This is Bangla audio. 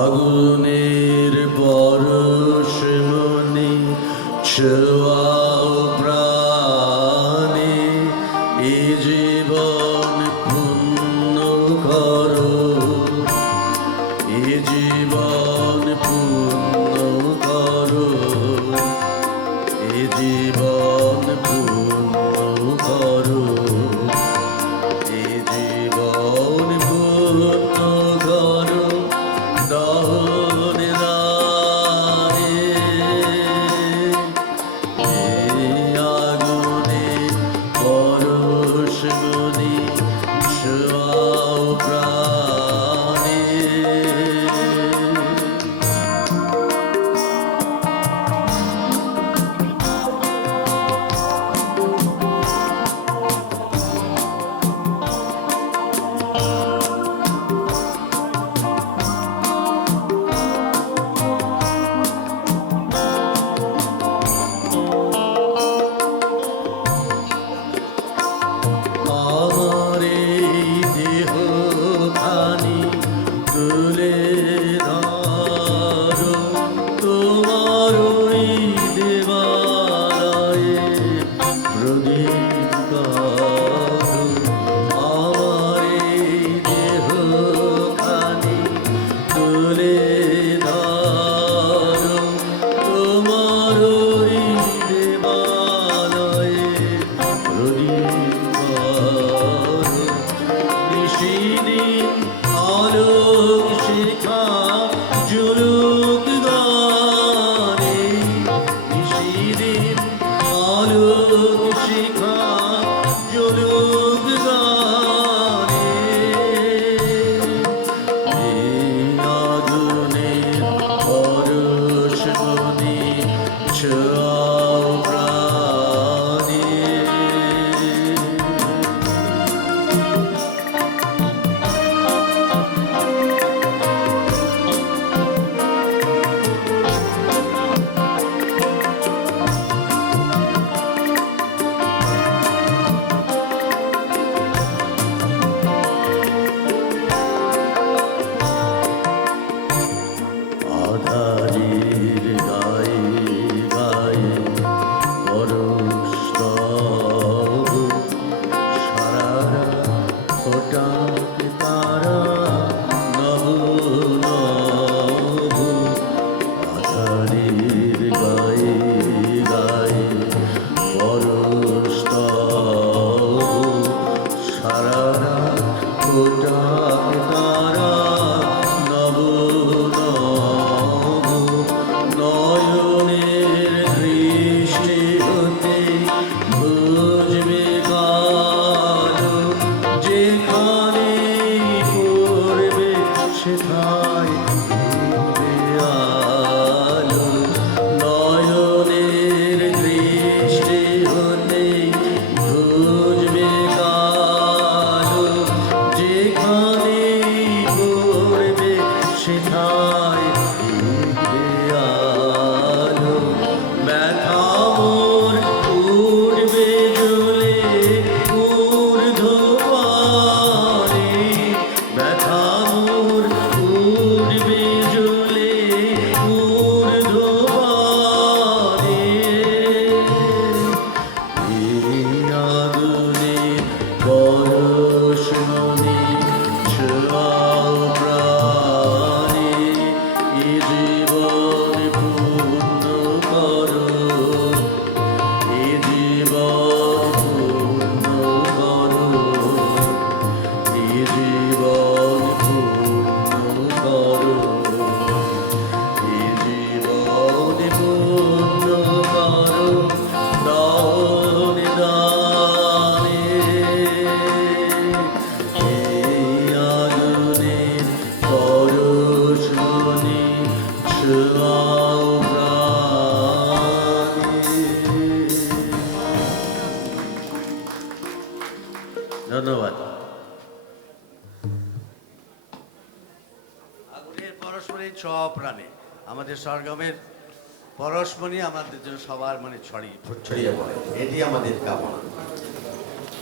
আগুনের পরশে মনে ছোয়া প্রাণে এ জীবন পূর্ণ করো। এ জীবন পূর্ণ করো। এ জীবন হয়। ধন্যবাদ। আগুনের ছ প্রাণে। আমাদের সরগমের পরশমণি আমাদের জন্য সবার মানে ছড়িয়ে ছড়িয়ে পড়ে। এটি আমাদের কামনা।